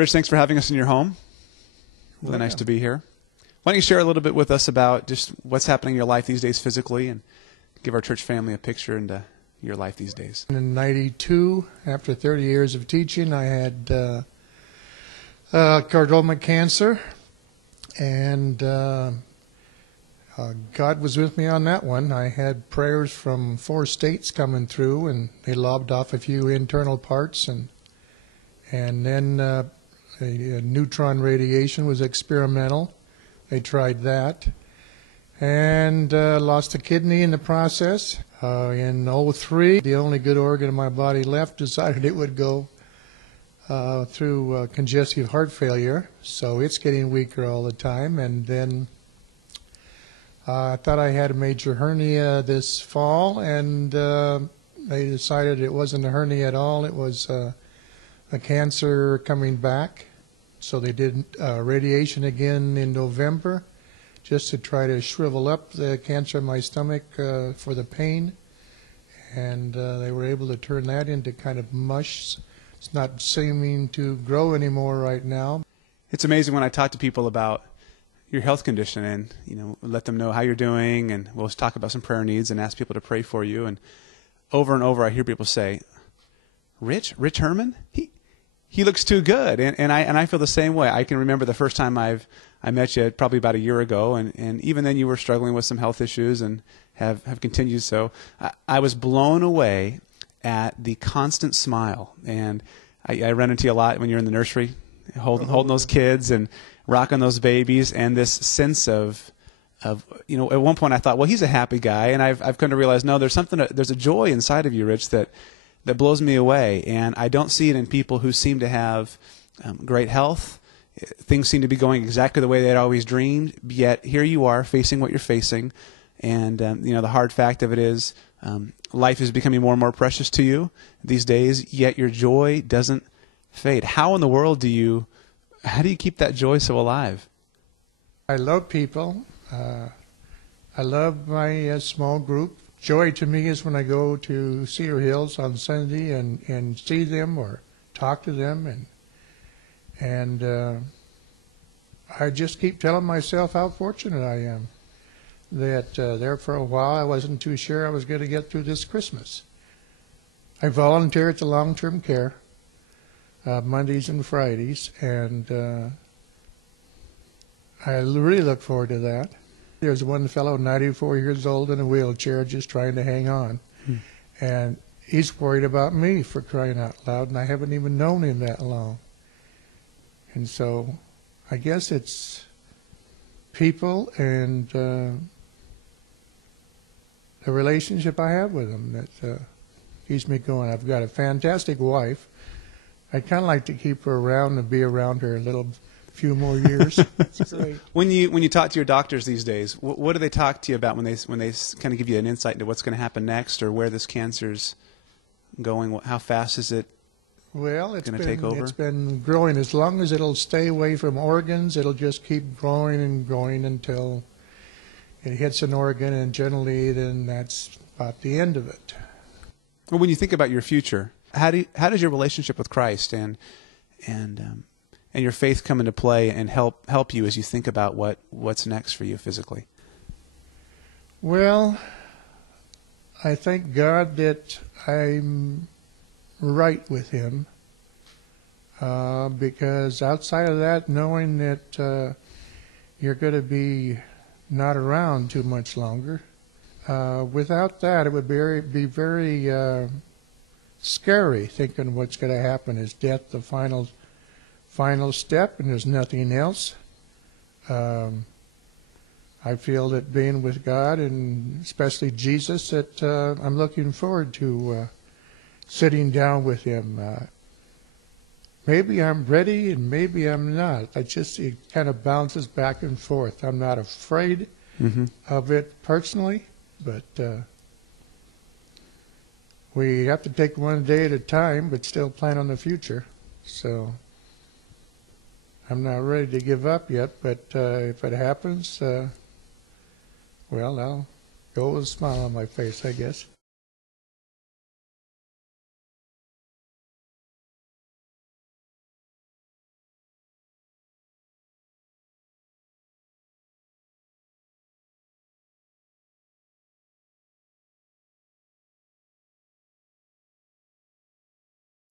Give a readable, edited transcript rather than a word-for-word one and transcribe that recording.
Rich, thanks for having us in your home. Really nice to be here. Why don't you share a little bit with us about just what's happening in your life these days physically, and give our church family a picture into your life these days. In '92, after 30 years of teaching, I had carcinoma cancer, and God was with me on that one. I had prayers from 4 states coming through, and they lobbed off a few internal parts, and then a neutron radiation was experimental. They tried that, and lost a kidney in the process. In '03, the only good organ in my body left decided it would go through congestive heart failure, so it's getting weaker all the time. And then I thought I had a major hernia this fall, and they decided it wasn't a hernia at all. It was a cancer coming back. So they did radiation again in November, just to try to shrivel up the cancer in my stomach for the pain. And they were able to turn that into kind of mush. It's not seeming to grow anymore right now. It's amazing when I talk to people about your health condition, and let them know how you're doing, and we'll talk about some prayer needs and ask people to pray for you. And over I hear people say, Rich Herman? He looks too good, and I feel the same way. I can remember the first time I met you, probably about a year ago, and even then you were struggling with some health issues and have continued. So I was blown away at the constant smile, and I run into you a lot when you're in the nursery, holding those kids and rocking those babies, and this sense of at one point I thought, well, he's a happy guy, and I've come to realize, no, there's a joy inside of you, Rich, that blows me away, and I don't see it in people who seem to have great health. Things seem to be going exactly the way they'd always dreamed, yet here you are facing what you're facing, and the hard fact of it is life is becoming more and more precious to you these days, yet your joy doesn't fade. How in the world do you keep that joy so alive? I love people. I love my small group. Joy to me is when I go to Cedar Hills on Sunday and see them or talk to them, and I just keep telling myself how fortunate I am that there for a while I wasn't too sure I was going to get through this Christmas. I volunteer at the long-term care Mondays and Fridays, and I really look forward to that. There's one fellow, 94 years old, in a wheelchair, just trying to hang on. And he's worried about me, for crying out loud, and I haven't even known him that long. And so I guess it's people and the relationship I have with them that keeps me going. I've got a fantastic wife. I kind of like to keep her around and be around her a few more years. It's great. When you talk to your doctors these days, what do they talk to you about when they kind of give you an insight into what's going to happen next, or where this cancer's going? How fast is it going to take over? It's been growing. As long as it'll stay away from organs, it'll just keep growing and growing until it hits an organ, and generally then that's about the end of it. Well, when you think about your future, how does your relationship with Christ and your faith come into play and help you as you think about what's next for you physically? Well, I thank God that I'm right with Him, because outside of that, knowing that you're going to be not around too much longer, without that it would be very scary, thinking what's going to happen. Is death the final step and there's nothing else? I feel that being with God, and especially Jesus, that I'm looking forward to sitting down with Him. Maybe I'm ready and maybe I'm not. It kind of bounces back and forth. I'm not afraid of it personally, but we have to take one day at a time, but still plan on the future. So I'm not ready to give up yet, but if it happens, well, I'll go with a smile on my face, I guess.